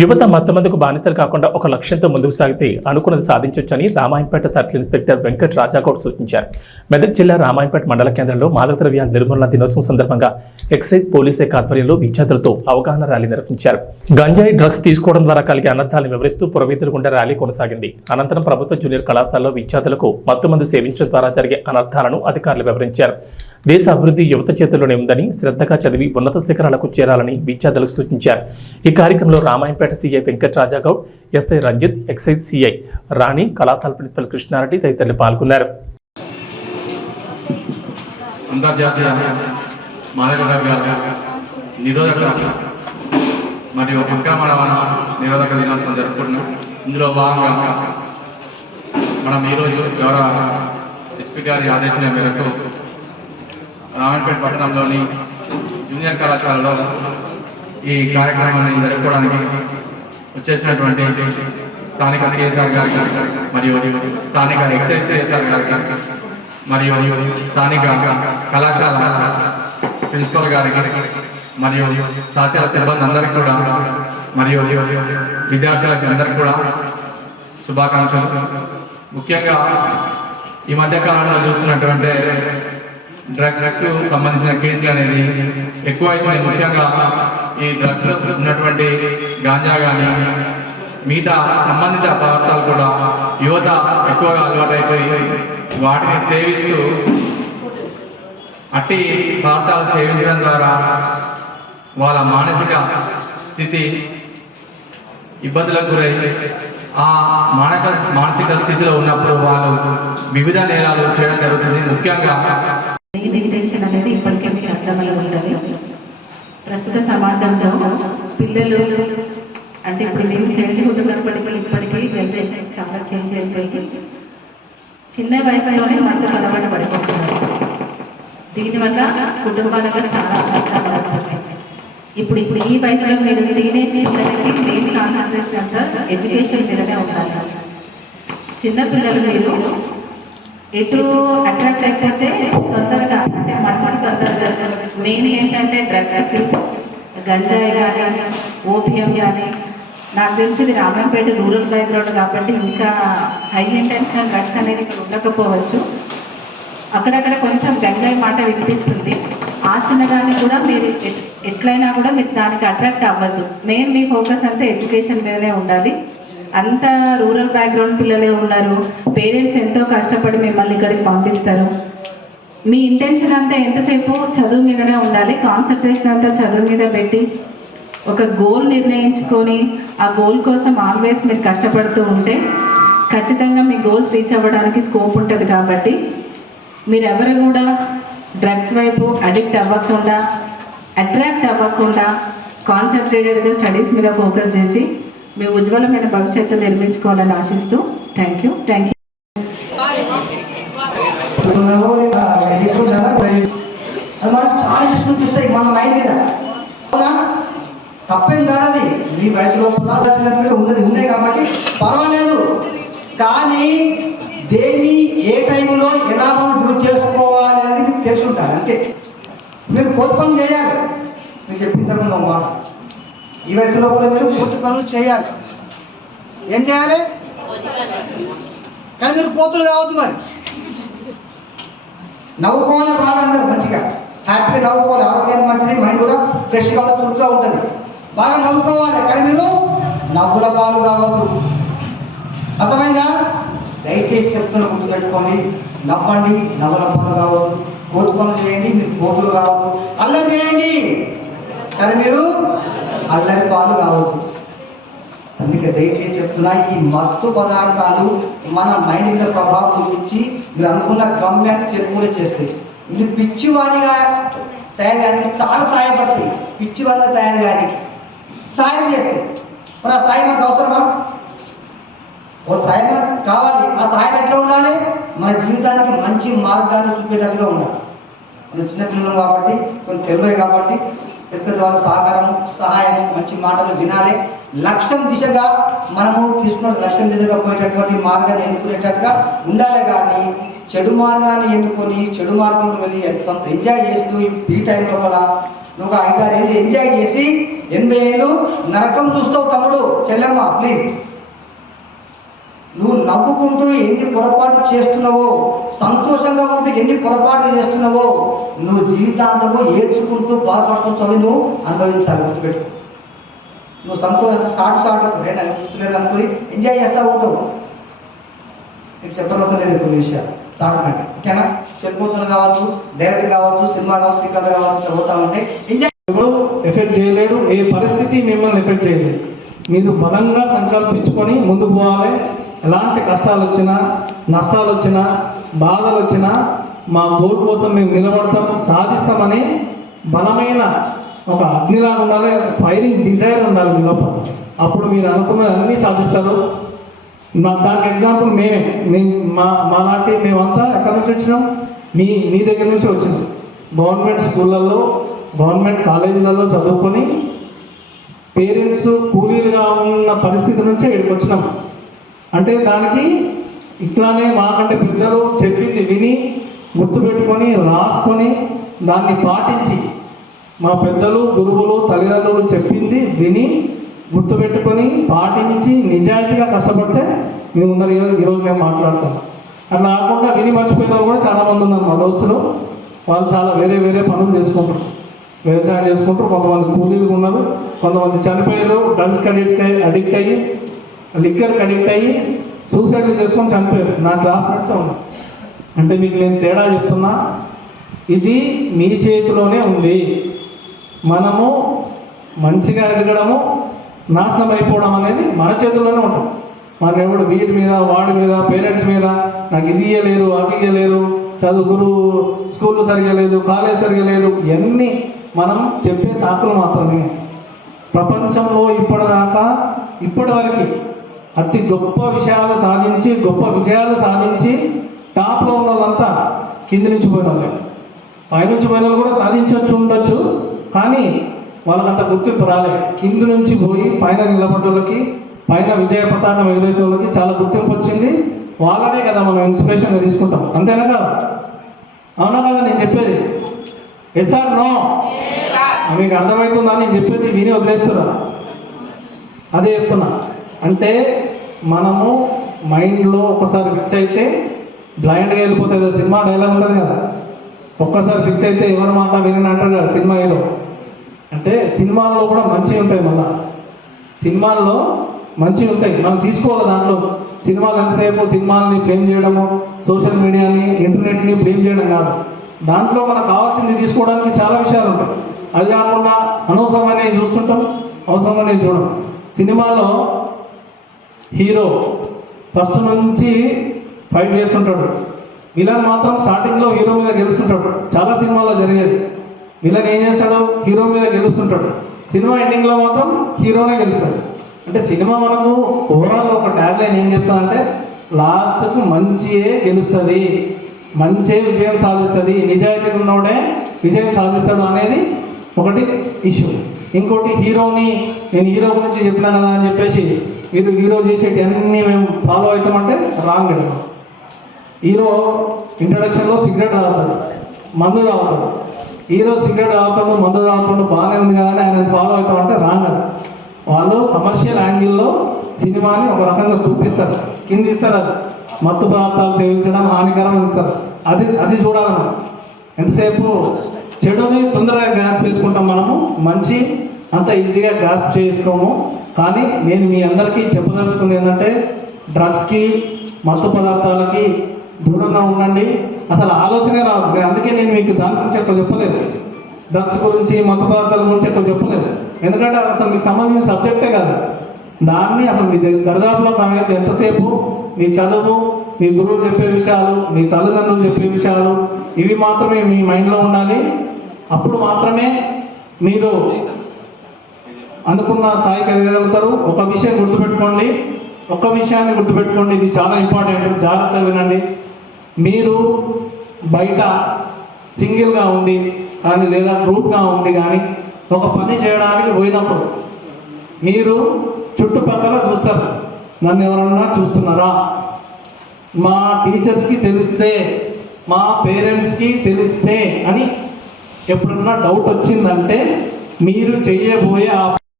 యువత మత్తమందుకు బానిసలు కాకుండా ఒక లక్ష్యంతో ముందుకు సాగితే అనుకున్నది సాధించొచ్చని రామాయంపేట సర్కిల్ ఇన్స్పెక్టర్ వెంకట్ రాజాగౌడ్ సూచించారు. మెదక్ జిల్లా రామాయంపేట మండల కేంద్రంలో మాదక ద్రవ్యాల నిర్మూలన దినోత్సవం సందర్భంగా ఎక్సైజ్ పోలీస్ శాఖ ఆధ్వర్యంలో విద్యార్థులతో అవగాహన ర్యాలీ నిర్వహించారు. గంజాయి డ్రగ్స్ తీసుకోవడం ద్వారా కలిగే అనర్థాలను వివరిస్తూ పురవీధుల గుండా ర్యాలీ కొనసాగింది. అనంతరం ప్రభుత్వ జూనియర్ కళాశాలలో విద్యార్థులకు మత్తుమందు సేవించడం ద్వారా జరిగే అనర్థాలను అధికారులు వివరించారు. దేశ అభివృద్ధి యువత చేతుల్లోనే ఉందని శ్రద్ధగా చదివి ఉన్నత శిఖరాలకు చేరాలని విద్యార్థులకు సూచించారు. ఈ కార్యక్రమంలో Ramayampet CI Venkatarajagoud SI Ranjith excise CI Rani కళాశాల ప్రిన్సిపల్ కృష్ణారెడ్డి తదితరులు పాల్గొన్నారు. అంతర్జాతీయ నిరోధక మరియు అక్రమణ నిరోధక దినోత్సవం జరుపుకుంటున్నాం. ఇందులో భాగంగా మనం ఈరోజు గౌరవ ఎస్పీ గారి ఆదేశాల మేరకు రామన్పేట పట్టణంలోని జూనియర్ కళాశాలలో ఈ కార్యక్రమాన్ని జరుపుకోవడానికి వచ్చేసినటువంటి స్థానిక సిఎస్ఆర్ గారికి మరియు స్థానిక ఎక్సైజ్ సిఎస్ఆర్ గారికి మరియు స్థానిక కళాశాల ప్రిన్సిపల్ గారికి మరియు సహచర సిబ్బంది అందరికి కూడా మరియు విద్యార్థులకి అందరికీ కూడా శుభాకాంక్షలు. ముఖ్యంగా ఈ మధ్య కాలంలో చూస్తున్నటువంటి డ్రగ్స్ సంబంధించిన కేసులు అనేది ఎక్కువైపోయి ముఖ్యంగా ఈ డ్రగ్స్ ఉన్నటువంటి గాంజా కానీ మిగతా సంబంధిత పదార్థాలు కూడా యువత ఎక్కువగా అలవాటైపోయి వాటిని సేవిస్తూ అట్టి పదార్థాలు సేవించడం ద్వారా వాళ్ళ మానసిక స్థితి ఇబ్బందులకు గురై ఆ మానక మానసిక స్థితిలో ఉన్నప్పుడు వాళ్ళు వివిధ నేరాలు చేయడం జరుగుతుంది. ముఖ్యంగా మెయిన్ ఇంటెన్షన్ అనేది ఇప్పటికే మీకు అర్థమై ఉంటుంది ప్రస్తుత సమాజంలో పిల్లలు అంటే ఇప్పుడు మేము చైల్డ్హుడ్ ఉన్నప్పటికీ ఇప్పటికీ జనరేషన్స్ చాలా చేంజ్ అయిపోయి చిన్న వయసులోనే మందుకు అలవాటు పడిపోతున్నారు. దీనివల్ల కుటుంబాలకు చాలా అనర్థాలు వస్తున్నాయి. ఇప్పుడు ఇప్పుడు ఈ వయసులో మీరు టీనేజ్ పిల్లలకి మెయిన్ కాన్సన్ట్రేషన్ అంతా ఎడ్యుకేషన్ మీదనే ఉండాలి. చిన్న పిల్లలు మీరు ఎటు అట్రాక్ట్ అయిపోతే తొందరగా అంటే మత్తుకి తొందరగా మెయిన్ ఏంటంటే డ్రగ్స్ గంజాయి కానీ ఓపియం కానీ నాకు తెలిసి ఇది రామంపేట రూరల్ బ్యాక్గ్రౌండ్ కాబట్టి ఇంకా హై ఇంటెన్షన్ డ్రగ్స్ అనేది ఇక్కడ ఉండకపోవచ్చు. అక్కడక్కడ కొంచెం గంజాయి మాట వినిపిస్తుంది. ఆ చిన్నదాన్ని కూడా మీరు ఎట్లయినా కూడా మీరు దానికి అట్రాక్ట్ అవ్వద్దు. మెయిన్ మీ ఫోకస్ అంతా ఎడ్యుకేషన్ మీదనే ఉండాలి. అంత రూరల్ బ్యాక్గ్రౌండ్ పిల్లలే ఉన్నారు. పేరెంట్స్ ఎంతో కష్టపడి మిమ్మల్ని ఇక్కడికి పంపిస్తారు. మీ ఇంటెన్షన్ అంతా ఎంతసేపు చదువు మీదనే ఉండాలి? కాన్సన్ట్రేషన్ అంతా చదువు మీద పెట్టి ఒక గోల్ నిర్ణయించుకొని ఆ గోల్ కోసం ఆల్వేస్ మీరు కష్టపడుతూ ఉంటే ఖచ్చితంగా మీ గోల్స్ రీచ్ అవ్వడానికి స్కోప్ ఉంటుంది కాబట్టి మీరెవరు కూడా డ్రగ్స్ వైపు అడిక్ట్ అవ్వకుండా అట్రాక్ట్ అవ్వకుండా కాన్సన్ట్రేటెడ్గా స్టడీస్ మీద ఫోకస్ చేసి మీ ఉజ్వలమైన భవిష్యత్తు నిర్మించుకోవాలని ఆశిస్తూ థ్యాంక్ యూ థ్యాంక్ యూ మనకు చూపిస్తాయి మన మైండ్ మీద అవునా? తప్పేం కాదు అది మీ బయట పొందాల్సినటువంటి ఉన్నది ఉన్నాయి కాబట్టి పర్వాలేదు. కానీ దేని ఏ టైంలో ఎలా మనం యూజ్ చేసుకోవాలి అనేది మీకు తెలిసి అంతే. మీరు కొత్త పనులు చేయాలి. మీరు చెప్పిన తర్వాత మాట. ఈ వయసు లోపల మీరు కొత్త పనులు చేయాలి. ఏం చేయాలి? కానీ మీరు కోతులు కావద్దు మరి. నవ్వుకోవాలి బాగా అందరు మంచిగా. హ్యాపీగా నవ్వుకోవాలి. ఆరోగ్యానికి మంచిది మైండ్ కూడా ఫ్రెష్గా చురుగ్గా ఉంటుంది. బాగా నవ్వుకోవాలి. కానీ మీరు నవ్వుల పాలు కావద్దు. అర్థమైందా? దయచేసి చెప్తున్న గుర్తుపెట్టుకోండి. నవ్వండి నవ్వుల పాలు కావద్దు. కోతు పనులు చేయండి మీరు కోతులు కావద్దు. అల్లరి చేయండి. కానీ మీరు అల్లరి పాలు కావద్దు. అందుకే దయచేసి చెప్తున్నా ఈ మత్తు పదార్థాలు మన మైండ్ మీద ప్రభావం చూపించి మీరు అనుకున్న గమ్యాన్ని చెరుపులే చేస్తాయి. ఇది పిచ్చివాడిగా తయారు కానీ చాలా పిచ్చి పిచ్చివాడిగా తయారు కానీ సాయం చేస్తుంది మరి ఆ సాయం మనకు అవసరమా? ఒక సాయం కావాలి. ఆ సాయం ఎట్లా ఉండాలి? మన జీవితానికి మంచి మార్గాన్ని చూపేటట్టుగా ఉండాలి. మనం చిన్నపిల్లలు కాబట్టి కొంచెం తెలివే కాబట్టి పెద్ద పెద్ద వాళ్ళ సహకారం సహాయం మంచి మాటలు వినాలి. లక్ష్యం దిశగా మనము తీసుకున్న లక్ష్యం దిశగా పోయేటటువంటి మార్గాన్ని ఎన్నుకునేటట్టుగా ఉండాలి. కానీ చెడు మార్గాన్ని ఎన్నుకొని చెడు మార్గంలో వెళ్ళి కొంత ఎంజాయ్ చేస్తూ ఈ టైం లోపల నువ్వు ఒక ఐదారు ఏళ్ళు ఎంజాయ్ చేసి ఎనభై ఏళ్ళు నరకం చూస్తావు తమ్ముడు చెల్లెమ్మ ప్లీజ్ నువ్వు నవ్వుకుంటూ ఎన్ని పొరపాటు చేస్తున్నావో సంతోషంగా ఉంటూ ఎన్ని పొరపాట్లు చేస్తున్నావో నువ్వు జీవితాంతము ఏడ్చుకుంటూ బాధపడుతుంటావు నువ్వు అనుభవించాలి గుర్తుపెట్టు నువ్వు సంతోష సాటు సాటు రే నాకు గుర్తులేదు అనుకుని ఎంజాయ్ చేస్తా పోతావు నీకు చెప్పనవసరం లేదు కొన్ని విషయాలు. సాటు ఓకేనా? చెప్పుతున్న కావచ్చు డైరెక్ట్ కావచ్చు సినిమా కావచ్చు ఇక్కడ కావచ్చు చదువుతా ఉంటే ఎవరు ఎఫెక్ట్ చేయలేడు ఏ పరిస్థితి మిమ్మల్ని ఎఫెక్ట్ చేయలేదు. మీరు బలంగా సంకల్పించుకొని ముందుకు పోవాలి. ఎలాంటి కష్టాలు వచ్చినా నష్టాలు వచ్చినా బాధలు వచ్చినా మా గోల్ కోసం మేము నిలబడతాం సాధిస్తామని బలమైన ఒక అగ్నిలాగా ఉండాలి ఫైరింగ్ డిజైర్ ఉండాలి మీ లోపల. అప్పుడు మీరు అనుకున్నది అన్నీ సాధిస్తారు. మా దానికి ఎగ్జాంపుల్ మేమే. మేము మా మా లాంటి మేమంతా ఎక్కడి నుంచి వచ్చినాం? మీ మీ దగ్గర నుంచి వచ్చినాం గవర్నమెంట్ స్కూళ్ళల్లో గవర్నమెంట్ కాలేజీలలో చదువుకొని పేరెంట్స్ కూలీలుగా ఉన్న పరిస్థితి నుంచే ఇక్కడికి వచ్చినాం. అంటే దానికి ఇట్లానే మాకంటే పెద్దలు చెప్పింది విని గుర్తుపెట్టుకొని రాసుకొని దాన్ని పాటించి మా పెద్దలు గురువులు తల్లిదండ్రులు చెప్పింది విని గుర్తుపెట్టుకొని పాటించి నిజాయితీగా కష్టపడితే మేము ఉన్నారు ఈరోజు ఈరోజు మేము మాట్లాడతాం. అట్లా కాకుండా విని మర్చిపోయిన కూడా చాలామంది ఉన్నారు మా దోస్తులు. వాళ్ళు చాలా వేరే వేరే పనులు చేసుకుంటారు. వ్యవసాయం చేసుకుంటారు. కొంతమంది కూలీలు ఉన్నారు. కొంతమంది చనిపోయారు. డ్రగ్స్కి అడిక్ట్ అయ్యి అడిక్ట్ అయ్యి లిక్కర్కి అడిక్ట్ అయ్యి సూసైడ్ చేసుకొని చనిపోయారు. నా క్లాస్మేట్స్ ఉన్నారు అంటే మీకు నేను తేడా చెప్తున్నా. ఇది మీ చేతిలోనే ఉంది. మనము మంచిగా ఎదగడము నాశనం అయిపోవడం అనేది మన చేతుల్లోనే ఉంటుంది మన ఎవడు వీటి మీద వాడి మీద పేరెంట్స్ మీద నాకు ఇది ఇయ్యలేదు అది ఇయ్యలేదు చదువుకురు స్కూల్ సరిగా లేదు కాలేజ్ సరిగా లేదు ఇవన్నీ మనం చెప్పే సాకులు మాత్రమే. ప్రపంచంలో ఇప్పటిదాకా ఇప్పటి వరకు అతి గొప్ప విషయాలు సాధించి గొప్ప విజయాలు సాధించి టాప్లో ఉన్న వాళ్ళంతా కింది నుంచి పోయిన వాళ్ళు. పైనుంచి పోయిన వాళ్ళు కూడా సాధించవచ్చు ఉండొచ్చు కానీ వాళ్ళకంత గుర్తింపు రాలే. కింది నుంచి పోయి పైన నిలబడ్డ వాళ్ళకి పైన విజయ పతాకం ఎగరేసిన వాళ్ళకి చాలా గుర్తింపు వచ్చింది. వాళ్ళనే కదా మనం ఇన్స్పిరేషన్గా తీసుకుంటాం. అంతేనా కదా? అవునా కదా నేను చెప్పేది? ఎస్ ఆర్ నో మీకు అర్థమవుతుందా? నేను చెప్పేది విని వదిలేస్తున్నా. అదే చెప్తున్నా. అంటే మనము మైండ్లో ఒకసారి ఫిక్స్ అయితే బ్లైండ్గా వెళ్ళిపోతుంది కదా సినిమా డైలాగ్ ఉంటుంది కదా. ఒక్కసారి ఫిక్స్ అయితే ఎవరి మాట విని అంటారు కదా సినిమా ఏదో అంటే సినిమాల్లో కూడా మంచి ఉంటాయి మళ్ళా. సినిమాల్లో మంచి ఉంటాయి. మనం తీసుకోవాలి దాంట్లో. సినిమాలు ఎంతసేపు సినిమాల్ని ప్రేమ్ చేయడము సోషల్ మీడియాని ఇంటర్నెట్ని ప్రేమ్ చేయడం కాదు. దాంట్లో మనకు కావాల్సింది తీసుకోవడానికి చాలా విషయాలు ఉంటాయి. అది కాకుండా అనవసరమైనవి చూస్తుంటాం అవసరమైనవి చూడం సినిమాలో హీరో ఫస్ట్ నుంచి ఫైట్ చేస్తుంటాడు. విలన్ మాత్రం స్టార్టింగ్లో హీరో మీద గెలుస్తుంటాడు. చాలా సినిమాల్లో జరిగేది. విలన్ ఏం చేస్తాడు? హీరో మీద గెలుస్తుంటాడు. సినిమా ఎండింగ్లో మాత్రం హీరోనే గెలుస్తాడు. అంటే సినిమా మనకు ఓవరాల్ ఒక ట్యాగ్లైన్ ఏం చెప్తానంటే లాస్ట్కు మంచియే గెలుస్తుంది. మంచే విజయం సాధిస్తుంది. నిజాయితీ ఉన్నోడే విజయం సాధిస్తాడు అనేది ఒకటి ఇష్యూ ఇంకోటి హీరోని నేను హీరో గురించి చెప్పినా కదా అని చెప్పేసి మీరు హీరో చేసేటి అన్నీ మేము ఫాలో అవుతామంటే రాంగ్ హీరో ఇంట్రడక్షన్లో సిగరెట్ తాగుతాడు. మందు తాగుతాడు. హీరో సిగరెట్ తాగుతాడు మందు తాగుతాడు బాగానే ఉంది కదా ఆయన ఫాలో అవుతాం అంటే అది వాళ్ళు కమర్షియల్ యాంగిల్లో సినిమాని ఒక రకంగా చూపిస్తారు. కింద ఇస్తారు అది. మత్తు పదార్థాలు సేవించడం హానికరం ఇస్తారు. అది అది చూడాలన్నమాట. ఎంతసేపు చెడుని తొందరగా గ్యాస్ చేసుకుంటాం మనము మంచి అంత ఈజీగా గ్యాస్ చేసుకోము కానీ నేను మీ అందరికీ చెప్పదలుచుకుంది ఏంటంటే డ్రగ్స్కి మత్తు పదార్థాలకి దూరంగా ఉండండి. అసలు ఆలోచనే రాదు. అందుకే నేను మీకు దాని గురించి ఎక్కువ చెప్పలేదు. డ్రగ్స్ గురించి మత పదార్థాల గురించి ఎక్కువ చెప్పలేదు. ఎందుకంటే అది అసలు మీకు సంబంధించిన సబ్జెక్టే కాదు. దాన్ని అసలు మీ దగ్గర దరిదాపులో కాలేదు ఎంతసేపు మీ చదువు మీ గురువు చెప్పే విషయాలు మీ తల్లిదండ్రులు చెప్పే విషయాలు ఇవి మాత్రమే మీ మైండ్లో ఉండాలి. అప్పుడు మాత్రమే మీరు అనుకున్న స్థాయికి ఎదగలుగుతారు ఒక విషయం గుర్తుపెట్టుకోండి. ఒక విషయాన్ని గుర్తుపెట్టుకోండి. ఇది చాలా ఇంపార్టెంట్. జాగ్రత్తగా వినండి. మీరు బయట సింగిల్గా ఉండి కానీ లేదా గ్రూప్గా ఉండి కానీ ఒక పని చేయడానికి పోయినప్పుడు మీరు చుట్టుపక్కల చూస్తారు. నన్ను ఎవరన్నా చూస్తున్నారా? మా టీచర్స్కి తెలిస్తే మా పేరెంట్స్కి తెలిస్తే అని ఎప్పుడన్నా డౌట్ వచ్చిందంటే మీరు చేయబోయే ఆ